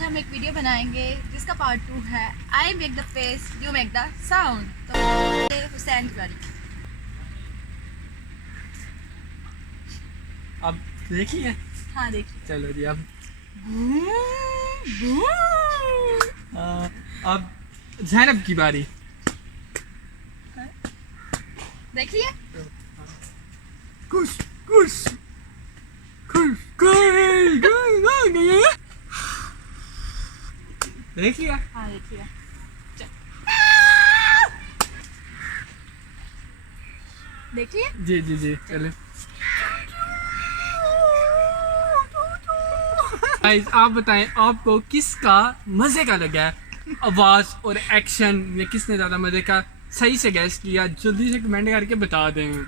आज हम एक वीडियो बनाएंगे जिसका पार्ट 2 है I make the face you make the sound. तो हुसैन की बारी। अब देखिए। हाँ देखिए। चलो जी अब अब ज़ैनब की बारी। देखिए। कुछ कुछ देखिए। हाँ देखिए। देखिए। जी जी जी चले। गाइस आप बताएं आपको किसका मजे का लगा है आवाज और एक्शन में, किसने ज्यादा मजे का सही से गैस किया, जल्दी से कमेंट करके बता दें।